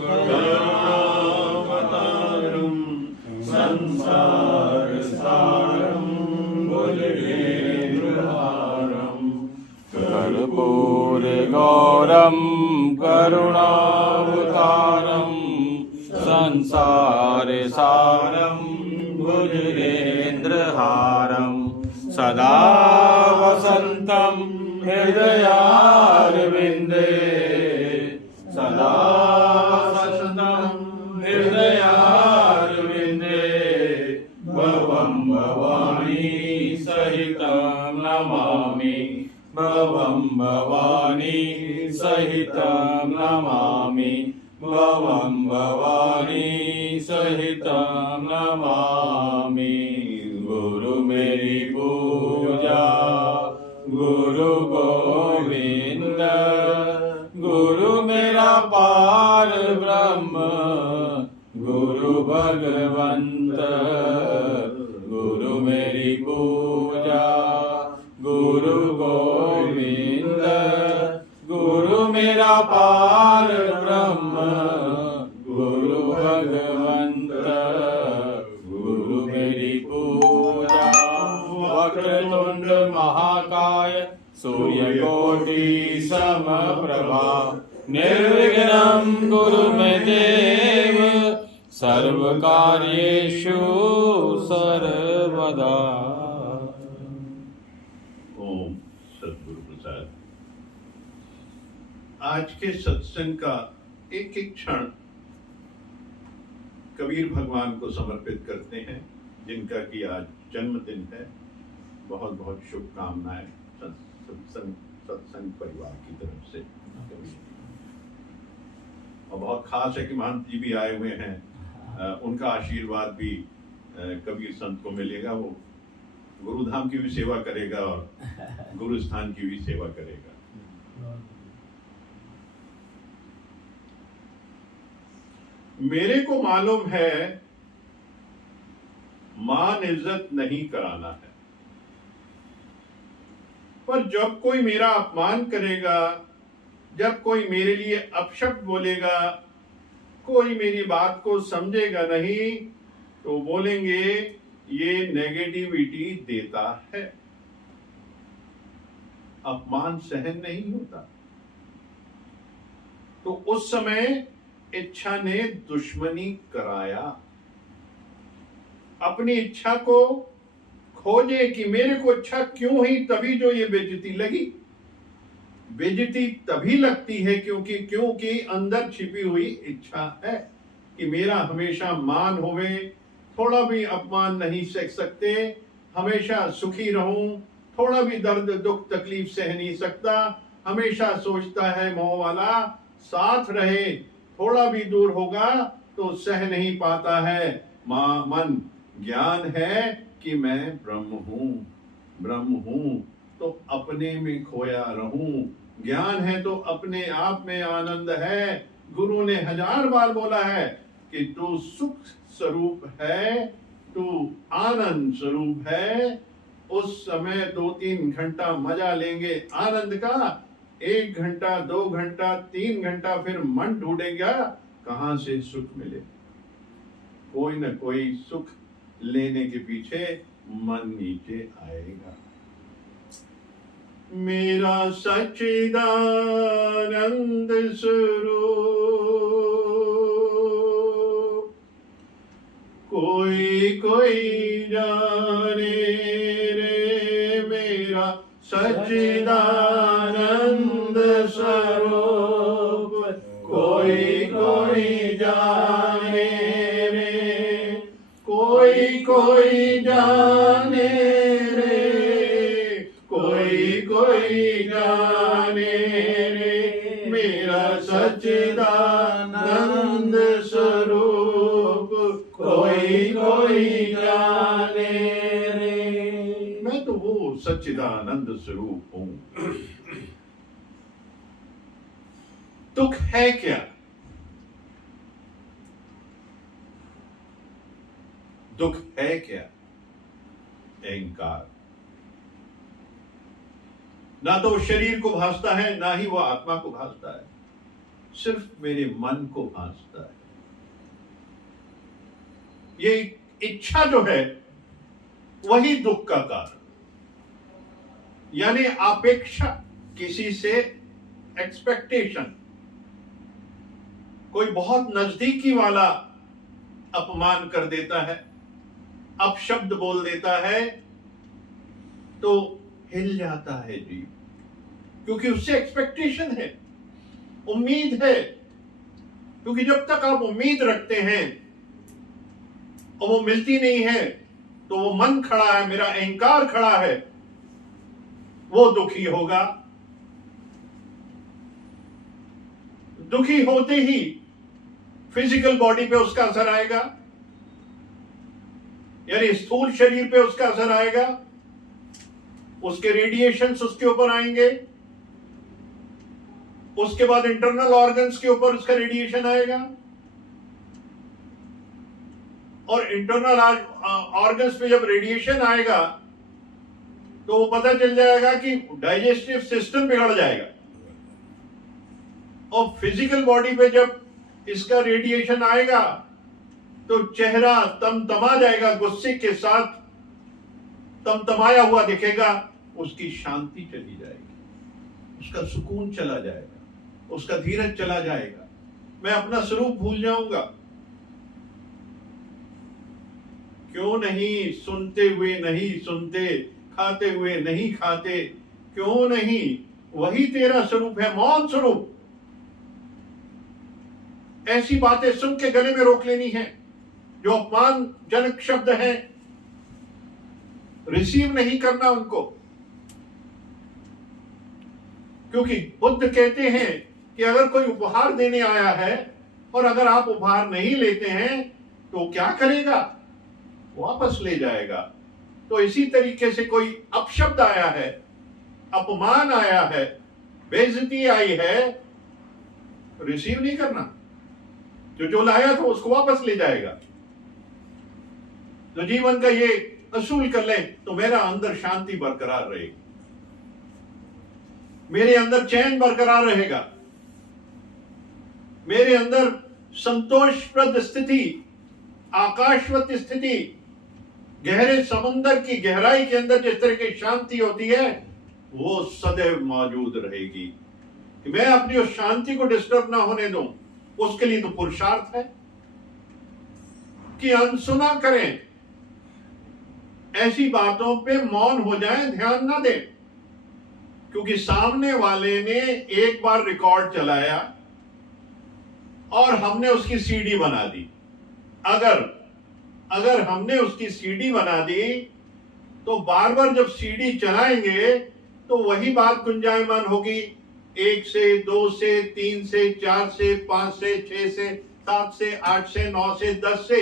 करुणावतारं संसारसारं भुजगेन्द्रहारं कर्पूरगौरं करुणावतारं संसारसारं भुजगेन्द्रहारं सदा वसन्तं हृदयारविन्दे सदा वसन्तं हृदयारविन्दे भवं भवानी सहितं नमामि भवं भवानी सहितं नमामि भवं भवानी सहितं नमामि। गुरु मेरी पूजा गुरु गोविंद गुरु मेरा पार ब्रह्म गुरु भगवंत गुरु मेरी पूजा गुरु गोविंद गुरु मेरा पार ब्रह्म गुरु भगवंत गुरु मेरी पूजा। वक्रतुंड महाकाय सूर्यकोटि समप्रभा निर्विघ्नं कुरु मे देव सर्वकार्येषु सर्वदा। ओम सद्गुरु प्रसाद। आज के सत्संग का एक एक क्षण कबीर भगवान को समर्पित करते हैं, जिनका कि आज जन्मदिन है। बहुत बहुत शुभकामनाएं सत्संग परिवार की तरफ से। और बहुत खास है कि महंत जी भी आए हुए हैं, उनका आशीर्वाद भी कबीर संत को मिलेगा। वो गुरुधाम की भी सेवा करेगा और गुरु स्थान की भी सेवा करेगा। मेरे को मालूम है मान इज्जत नहीं कराना है, पर जब कोई मेरा अपमान करेगा, जब कोई मेरे लिए अपशब्द बोलेगा, कोई मेरी बात को समझेगा नहीं, तो बोलेंगे ये नेगेटिविटी देता है। अपमान सहन नहीं होता। तो उस समय इच्छा ने दुश्मनी कराया। अपनी इच्छा को खोजे कि मेरे को इच्छा क्यों हुई, तभी जो ये बेइज्जती लगी। बेइज्जती तभी लगती है क्योंकि अंदर छिपी हुई इच्छा है कि मेरा हमेशा मान होवे, थोड़ा भी अपमान नहीं सह सकते, हमेशा सुखी रहूं, थोड़ा भी दर्द दुख तकलीफ सह नहीं सकता, हमेशा सोचता है मोह वाला साथ रहे, थोड़ा भी दूर होगा तो सह नहीं पाता है। मन ज्ञान है कि मैं ब्रह्म हूं तो अपने में खोया रहूं। ज्ञान है तो अपने आप में आनंद है। गुरु ने 1000 बार बोला है कि तू सुख स्वरूप है, तू आनंद स्वरूप है। उस समय 2-3 घंटा मजा लेंगे आनंद का, 1 घंटा 2 घंटा 3 घंटा फिर मन ढूंढेगा कहां से सुख मिले। कोई न कोई सुख लेने के पीछे मन नीचे आएगा। मेरा सच्चिदानंद स्वरूप कोई कोई जाने रे, मेरा सच्चिदानंद स्वरूप कोई कोई जाने रे, कोई कोई जाने रे, कोई कोई जाने रे, मेरा सच्चिदानंद स्वरूप कोई कोई जाने रे। मैं तो वो सच्चिदानंद स्वरूप हूं। दुख है क्या? दुख है क्या? अहंकार। ना तो शरीर को भासता है, ना ही वह आत्मा को भासता है। सिर्फ मेरे मन को भांसता है। ये इच्छा जो है वही दुख का कारण, यानी अपेक्षा, किसी से एक्सपेक्टेशन। कोई बहुत नजदीकी वाला अपमान कर देता है, अपशब्द बोल देता है, तो हिल जाता है जीव, क्योंकि उससे एक्सपेक्टेशन है, उम्मीद है। क्योंकि जब तक आप उम्मीद रखते हैं और वो मिलती नहीं है, तो वो मन खड़ा है, मेरा अहंकार खड़ा है, वो दुखी होगा। दुखी होते ही फिजिकल बॉडी पे उसका असर आएगा, यानी स्थूल शरीर पे उसका असर आएगा, उसके रेडिएशंस उसके ऊपर आएंगे, उसके बाद इंटरनल ऑर्गन्स के ऊपर उसका रेडिएशन आएगा, और इंटरनल ऑर्गन्स पे जब रेडिएशन आएगा तो वो पता चल जाएगा कि डाइजेस्टिव सिस्टम बिगड़ जाएगा। और फिजिकल बॉडी पे जब इसका रेडिएशन आएगा तो चेहरा तमतमा जाएगा, गुस्से के साथ तमतमाया हुआ दिखेगा, उसकी शांति चली जाएगी, उसका सुकून चला जाएगा, उसका धीरज चला जाएगा, मैं अपना स्वरूप भूल जाऊंगा। क्यों नहीं सुनते हुए नहीं सुनते, खाते हुए नहीं खाते, क्यों नहीं, वही तेरा स्वरूप है, मौन स्वरूप। ऐसी बातें सुन के गले में रोक लेनी है जो अपमानजनक शब्द हैं, रिसीव नहीं करना उनको। क्योंकि बुद्ध कहते हैं कि अगर कोई उपहार देने आया है और अगर आप उपहार नहीं लेते हैं तो क्या करेगा, वापस ले जाएगा। तो इसी तरीके से कोई अपशब्द आया है, अपमान आया है, बेइज्जती आई है, रिसीव नहीं करना। जो लाया था उसको वापस ले जाएगा। तो जीवन का ये असूल कर ले तो मेरा अंदर शांति बरकरार रहेगी, मेरे अंदर चैन बरकरार रहेगा, मेरे अंदर संतोषप्रद स्थिति, आकाशवत स्थिति, गहरे समंदर की गहराई के अंदर जिस तरह की शांति होती है वो सदैव मौजूद रहेगी। कि मैं अपनी उस शांति को डिस्टर्ब ना होने दूं, उसके लिए तो पुरुषार्थ है कि अनसुना करें, ऐसी बातों पे मौन हो जाएं, ध्यान ना दें। क्योंकि सामने वाले ने एक बार रिकॉर्ड चलाया और हमने उसकी सीडी बना दी। अगर हमने उसकी सीडी बना दी तो बार बार जब सीडी चलाएंगे तो वही बात गुंजायमान होगी, 1 से 2 से 3 से 4 से 5 से 6 से 7 से 8 से 9 से 10 से।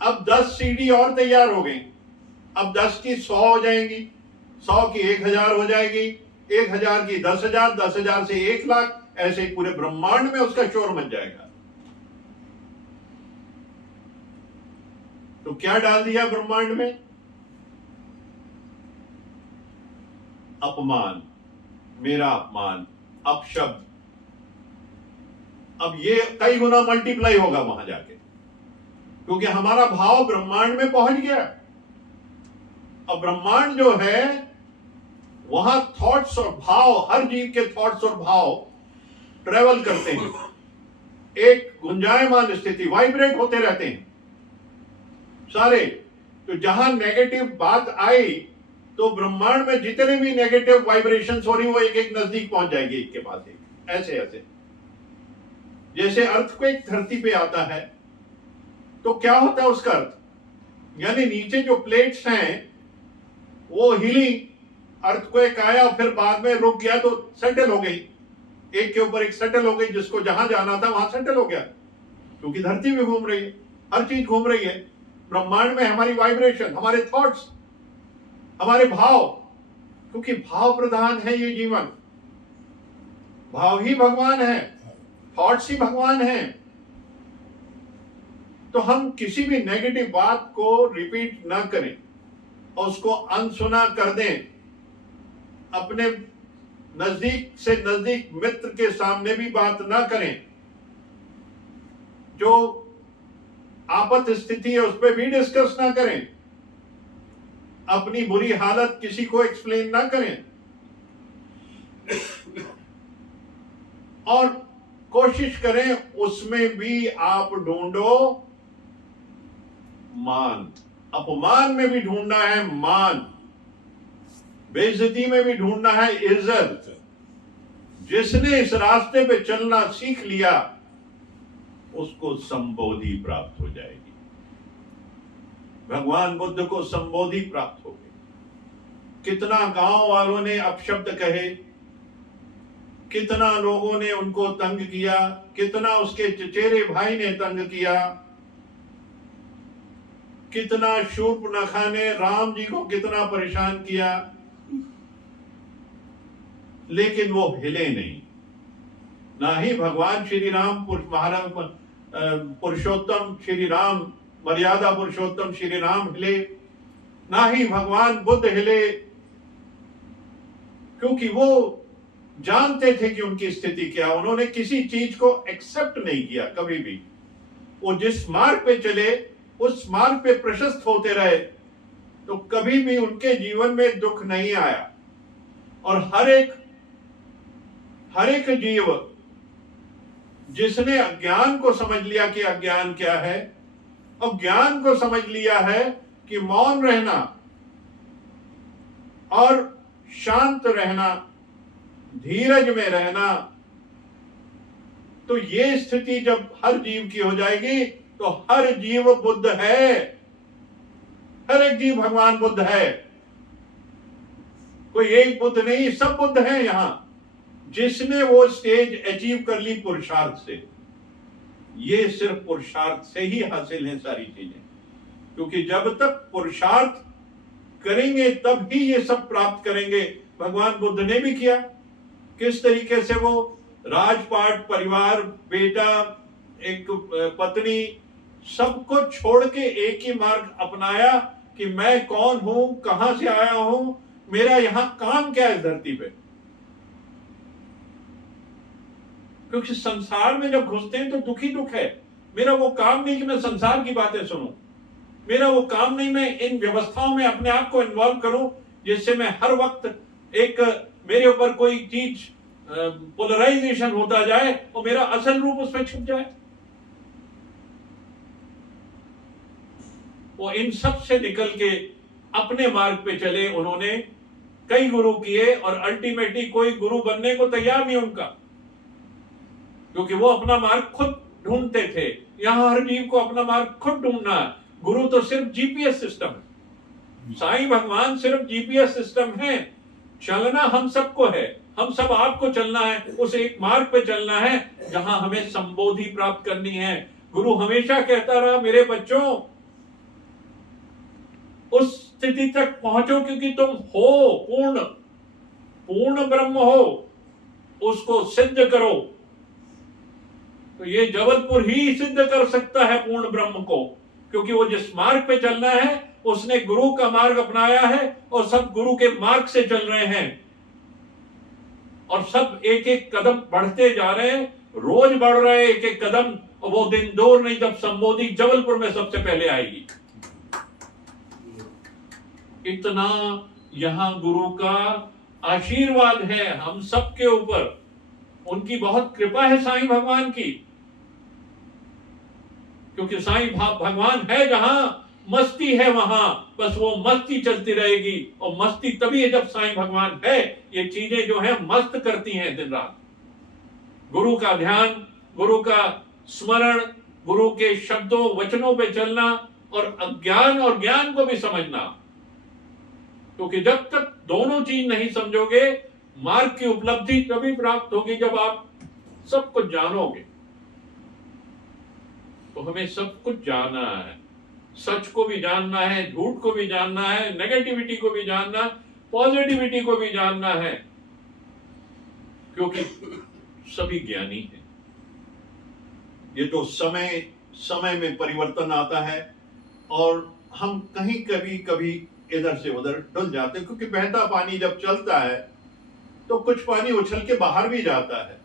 अब 10 सीडी और तैयार हो गई, अब 10 की 100 हो जाएंगी, 100 की 1000 हो जाएगी, 1000 की 10,000, 10,000 से 1,00,000, ऐसे ही पूरे ब्रह्मांड में उसका शोर मच जाएगा। तो क्या डाल दिया ब्रह्मांड में? अपमान, मेरा अपमान, अपशब्द। अब ये कई गुना मल्टीप्लाई होगा वहां जाके, क्योंकि हमारा भाव ब्रह्मांड में पहुंच गया। अब ब्रह्मांड जो है वहां थॉट्स और भाव, हर जीव के थॉट्स और भाव ट्रेवल करते हैं, एक गुंजायमान स्थिति, वाइब्रेट होते रहते हैं सारे। तो जहां नेगेटिव बात आई तो ब्रह्मांड में जितने भी नेगेटिव वाइब्रेशंस हो रही वो एक एक नजदीक पहुंच जाएगी, एक के पास एक, ऐसे ऐसे। जैसे अर्थक्वेक धरती पे आता है तो क्या होता है उसका अर्थ, यानी नीचे जो प्लेट्स हैं वो हिली, अर्थक्वेक आया फिर बाद में रुक गया तो सेटल हो गई, एक के ऊपर एक सेटल हो गई, जिसको जहां जाना था वहां सेटल हो गया, क्योंकि धरती भी घूम रही है, हर चीज घूम रही है। ब्रह्मांड में हमारी वाइब्रेशन, हमारे थॉट्स, हमारे भाव, क्योंकि भाव प्रधान है ये जीवन, भाव ही भगवान है, थॉट्स ही भगवान है। तो हम किसी भी नेगेटिव बात को रिपीट ना करें और उसको अनसुना कर दें, अपने नजदीक से नजदीक मित्र के सामने भी बात ना करें। जो आपात स्थिति है उस पर भी डिस्कस ना करें। अपनी बुरी हालत किसी को एक्सप्लेन ना करें। और कोशिश करें उसमें भी आप ढूंढो मान। अपमान में भी ढूंढना है मान, बेइज्जती में भी ढूंढना है इज्जत। जिसने इस रास्ते पे चलना सीख लिया उसको संबोधि प्राप्त हो जाएगी। भगवान बुद्ध को संबोधि प्राप्त हो गई। कितना गांव वालों ने अपशब्द कहे, कितना लोगों ने उनको तंग किया, कितना उसके चचेरे भाई ने तंग किया, कितना शूर्पणखा ने राम जी को कितना परेशान किया, लेकिन वो हिले नहीं। ना ही भगवान श्री राम महाराज पुरुषोत्तम श्री राम, मर्यादा पुरुषोत्तम श्री राम हिले, ना ही भगवान बुद्ध हिले, क्योंकि वो जानते थे कि उनकी स्थिति क्या। उन्होंने किसी चीज को एक्सेप्ट नहीं किया कभी भी। वो जिस मार्ग पे चले उस मार्ग पे प्रशस्त होते रहे, तो कभी भी उनके जीवन में दुख नहीं आया। और हर एक जीव जिसने अज्ञान को समझ लिया कि अज्ञान क्या है, और ज्ञान को समझ लिया है कि मौन रहना और शांत रहना, धीरज में रहना, तो ये स्थिति जब हर जीव की हो जाएगी तो हर जीव बुद्ध है। हर एक जीव भगवान बुद्ध है। कोई एक बुद्ध नहीं, सब बुद्ध है यहां। जिसने वो स्टेज अचीव कर ली पुरुषार्थ से, ये सिर्फ पुरुषार्थ से ही हासिल है सारी चीजें। क्योंकि जब तक पुरुषार्थ करेंगे तब ही ये सब प्राप्त करेंगे। भगवान बुद्ध ने भी किया। किस तरीके से वो राजपाट, परिवार, बेटा, एक पत्नी, सबको छोड़ के एक ही मार्ग अपनाया कि मैं कौन हूं, कहां से आया हूं, मेरा यहां काम क्या है इस धरती पे। क्योंकि संसार में जब घुसते हैं तो दुख ही दुख है। मेरा वो काम नहीं कि मैं संसार की बातें सुनूं, मेरा वो काम नहीं मैं इन व्यवस्थाओं में अपने आप को इन्वॉल्व करूं जिससे मैं हर वक्त एक मेरे ऊपर कोई चीज पोलराइजेशन होता जाए और मेरा असल रूप उसमें छुप जाए। वो इन सब से निकल के अपने मार्ग पे चले। उन्होंने कई गुरु किए और अल्टीमेटली कोई गुरु बनने को तैयार नहीं उनका, क्योंकि वो अपना मार्ग खुद ढूंढते थे। यहां हर जीव को अपना मार्ग खुद ढूंढना है। गुरु तो सिर्फ जीपीएस सिस्टम है। साईं भगवान सिर्फ जीपीएस सिस्टम है। चलना हम सबको है, हम सब आपको चलना है, उस एक मार्ग पे चलना है जहां हमें संबोधि प्राप्त करनी है। गुरु हमेशा कहता रहा, मेरे बच्चों उस स्थिति तक पहुंचो क्योंकि तुम हो पूर्ण ब्रह्म हो, उसको सिद्ध करो। तो ये जबलपुर ही सिद्ध कर सकता है पूर्ण ब्रह्म को, क्योंकि वो जिस मार्ग पे चलना है उसने गुरु का मार्ग अपनाया है और सब गुरु के मार्ग से चल रहे हैं और सब एक एक कदम बढ़ते जा रहे हैं। रोज बढ़ रहे हैं एक एक कदम, और वो दिन दूर नहीं जब संबोधि जबलपुर में सबसे पहले आएगी। इतना यहां गुरु का आशीर्वाद है हम सबके ऊपर। उनकी बहुत कृपा है साईं भगवान की, क्योंकि साईं भगवान है जहां मस्ती है वहां बस वो मस्ती चलती रहेगी। और मस्ती तभी है जब साईं भगवान है। ये चीजें जो है मस्त करती हैं दिन रात। गुरु का ध्यान, गुरु का स्मरण, गुरु के शब्दों वचनों पे चलना और अज्ञान और ज्ञान को भी समझना। क्योंकि जब तक दोनों चीज नहीं समझोगे, मार्ग की उपलब्धि तभी प्राप्त होगी जब आप सब कुछ जानोगे। तो हमें सब कुछ जानना है, सच को भी जानना है, झूठ को भी जानना है, नेगेटिविटी को भी जानना, पॉजिटिविटी को भी जानना है, क्योंकि सभी ज्ञानी हैं। ये तो समय में परिवर्तन आता है और हम कहीं कभी इधर से उधर डुल जाते हैं, क्योंकि बहता पानी जब चलता है तो कुछ पानी उछल के बाहर भी जाता है।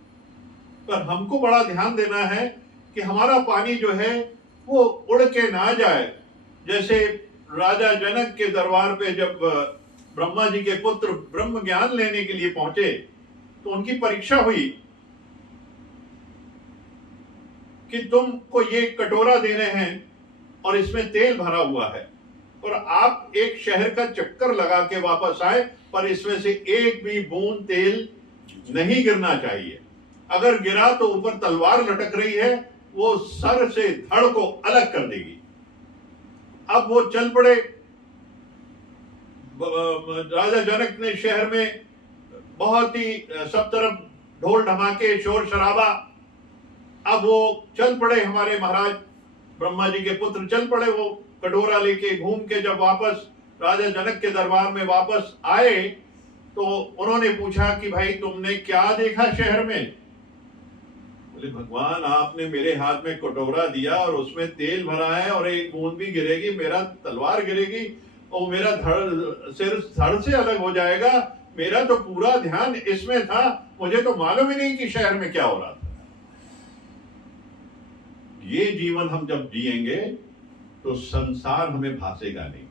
पर हमको बड़ा ध्यान देना है कि हमारा पानी जो है वो उड़ के ना जाए। जैसे राजा जनक के दरबार पे जब ब्रह्मा जी के पुत्र ब्रह्म ज्ञान लेने के लिए पहुंचे तो उनकी परीक्षा हुई कि तुमको ये कटोरा देने हैं और इसमें तेल भरा हुआ है और आप एक शहर का चक्कर लगा के वापस आए, पर इसमें से एक भी बूंद तेल नहीं गिरना चाहिए। अगर गिरा तो ऊपर तलवार लटक रही है, वो सर से धड़ को अलग कर देगी। अब वो चल पड़े। राजा जनक ने शहर में बहुत ही सब तरफ ढोल ढमाके शोर शराबा। अब वो चल पड़े, हमारे महाराज ब्रह्मा जी के पुत्र चल पड़े, वो कटोरा लेके घूम के जब वापस राजा जनक के दरबार में वापस आए तो उन्होंने पूछा कि भाई तुमने क्या देखा शहर में? बोले भगवान आपने मेरे हाथ में कटोरा दिया और उसमें तेल भरा है और एक बूंद भी गिरेगी मेरा तलवार गिरेगी और मेरा सिर धड़ से अलग हो जाएगा। मेरा तो पूरा ध्यान इसमें था, मुझे तो मालूम ही नहीं कि शहर में क्या हो रहा था। ये जीवन हम जब जिएंगे तो संसार हमें भासेगा नहीं,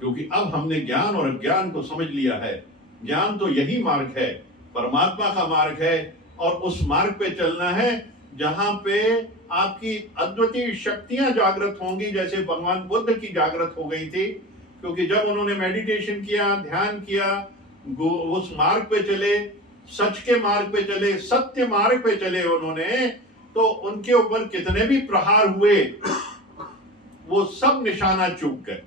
क्योंकि अब हमने ज्ञान और अज्ञान को समझ लिया है। ज्ञान तो यही मार्ग है, परमात्मा का मार्ग है, और उस मार्ग पे चलना है जहां पे आपकी अद्वितीय शक्तियां जागृत होंगी, जैसे भगवान बुद्ध की जागृत हो गई थी। क्योंकि जब उन्होंने मेडिटेशन किया, ध्यान किया, उस मार्ग पे चले, सच के मार्ग पे चले, सत्य मार्ग पे चले उन्होंने, तो उनके ऊपर कितने भी प्रहार हुए वो सब निशाना चूक गए,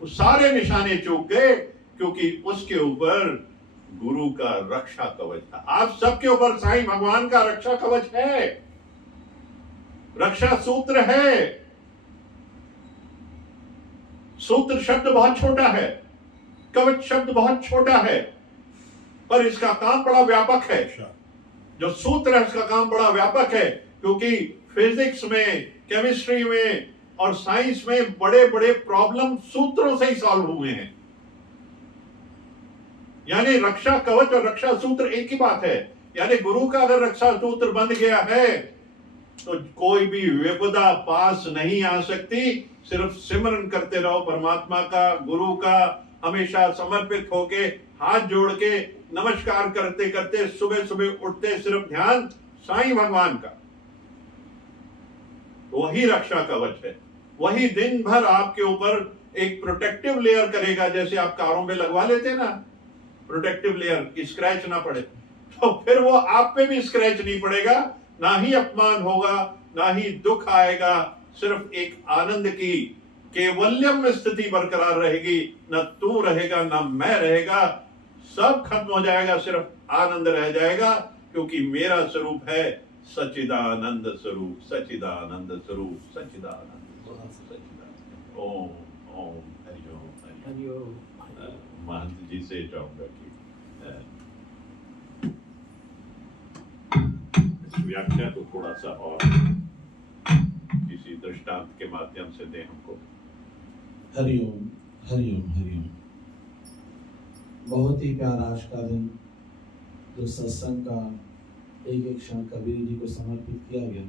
वो सारे निशाने चूक गए, क्योंकि उसके ऊपर गुरु का रक्षा कवच था। आप सबके ऊपर साईं भगवान का रक्षा कवच है, रक्षा सूत्र है। सूत्र शब्द बहुत छोटा है, कवच शब्द बहुत छोटा है, पर इसका काम बड़ा व्यापक है। जो सूत्र है उसका काम बड़ा व्यापक है, क्योंकि फिजिक्स में, केमिस्ट्री में और साइंस में बड़े बड़े प्रॉब्लम सूत्रों से ही सॉल्व हुए हैं। यानी रक्षा कवच और रक्षा सूत्र एक ही बात है। यानी गुरु का अगर रक्षा सूत्र बन गया है तो कोई भी विपदा पास नहीं आ सकती। सिर्फ सिमरन करते रहो परमात्मा का, गुरु का, हमेशा समर्पित होके हाथ जोड़ के नमस्कार करते करते सुबह सुबह उठते सिर्फ ध्यान साईं भगवान का, वही रक्षा कवच है। वही दिन भर आपके ऊपर एक प्रोटेक्टिव लेयर करेगा, जैसे आप कारों में लगवा लेते ना प्रोटेक्टिव लेयर की स्क्रैच ना पड़े, तो फिर वो आप पे भी स्क्रैच नहीं पड़ेगा, ना ही अपमान होगा, ना ही दुख आएगा। सिर्फ एक आनंद की केवल्यम में स्थिति बरकरार रहेगी। न तू रहेगा, ना मैं रहेगा, सब खत्म हो जाएगा, सिर्फ आनंद रह जाएगा, क्योंकि मेरा स्वरूप है सच्चिदानंद स्वरूप, सच्चिदानंद स्वरूप, सच्चिदानंद स्वरूप, सच्चिदानंद। ओम ओम हरि ओम हरि ओम। महंत जी से चाहूंगा कि इस व्याख्या को थोड़ा सा और किसी दृष्टांत के माध्यम से दें हमको। हरिओम हरिओम हरिओम। बहुत ही प्यारा आज का दिन जो सत्संग का एक एक क्षण कबीर जी को समर्पित किया गया,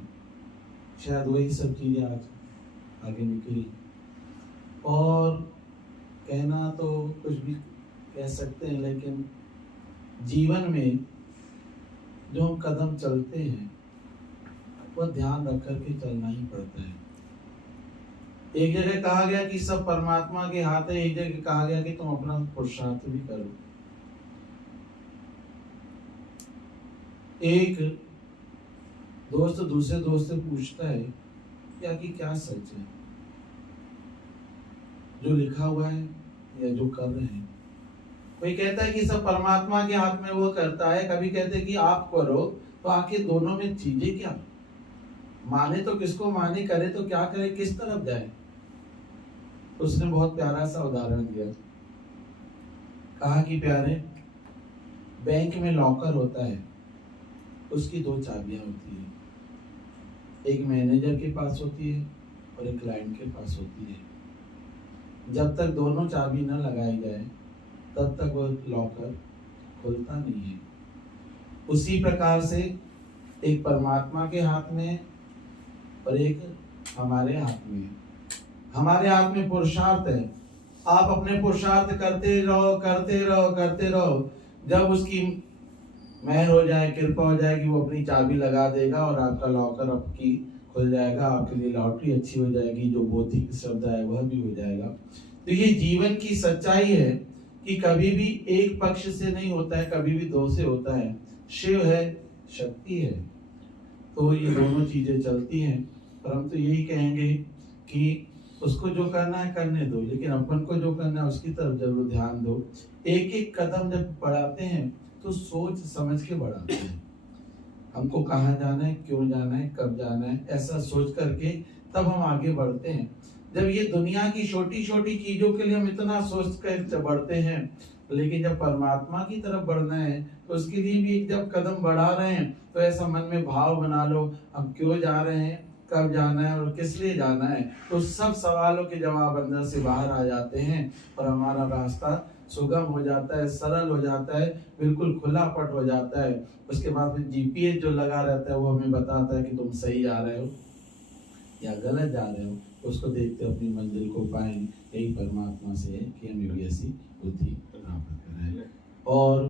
शायद वही सब चीजें आज आगे निकली। और कहना तो कुछ भी कह सकते हैं, लेकिन जीवन में जो हम कदम चलते हैं वह ध्यान रख कर के चलना ही पड़ता है। एक जगह कहा गया कि सब परमात्मा के हाथ है, एक जगह कहा गया कि तुम अपना पुरुषार्थ भी करो। एक दोस्त दूसरे दोस्त से पूछता है कि क्या सच है, जो लिखा हुआ है या जो कर रहे हैं। कोई कहता है कि सब परमात्मा के हाथ में वो करता है, कभी कहते हैं कि आप करो, तो आखिर दोनों में चीजें क्या, माने तो किसको माने, करे तो क्या करे, किस तरफ जाए। उसने बहुत प्यारा सा उदाहरण दिया, कहा कि प्यारे बैंक में लॉकर होता है, उसकी दो चाबियां होती है, एक मैनेजर के पास होती है और एक क्लाइंट के पास होती है। जब तक दोनों चाबी न लगाई जाए तब तक वो लॉकर खुलता नहीं है। उसी प्रकार से एक परमात्मा के हाथ में है और एक हमारे हाथ में है। हमारे हाथ में पुरुषार्थ है। आप अपने पुरुषार्थ करते रहो करते रहो करते रहो, जब उसकी मेहर हो जाए, कृपा हो जाएगी, वो अपनी चाबी लगा देगा और आपका लॉकर आपकी खुल जाएगा। आपके लिए लॉटरी अच्छी हो जाएगी, जो बौद्धिक श्रद्धा है वह भी हो जाएगा। तो ये जीवन की सच्चाई है कि कभी भी एक पक्ष से नहीं होता है, कभी भी दो से होता है। शिव है, शक्ति है, तो ये दोनों चीजें चलती हैं। पर हम तो यही कहेंगे कि उसको जो करना है करने दो, लेकिन अपन को जो करना है उसकी तरफ जरूर ध्यान दो। एक एक कदम जब बढ़ाते हैं तो सोच समझ के बढ़ाते हैं। हमको कहाँ जाना है, क्यों जाना है, कब जाना है, ऐसा सोच करके तब हम आगे बढ़ते हैं। जब ये दुनिया की छोटी छोटी चीजों के लिए हम इतना सोच कर बढ़ते हैं, लेकिन जब परमात्मा की तरफ बढ़ना है तो उसके लिए भी एक जब कदम बढ़ा रहे हैं तो ऐसा मन में भाव बना लो, हम क्यों जा रहे हैं, कब जाना है और किस लिए जाना है। तो सब सवालों के जवाब अंदर से बाहर आ जाते हैं और हमारा रास्ता सुगम हो जाता है, सरल हो जाता है, बिल्कुल खुला पट हो जाता है। उसके बाद फिर जीपीएस जो लगा रहता है वो हमें बताता है कि तुम सही जा रहे हो या गलत जा रहे हो। उसको देखते अपनी मंजिल को पाएं। यही परमात्मा से है कि हमें भी ऐसी बुद्धि प्राप्त कराए। और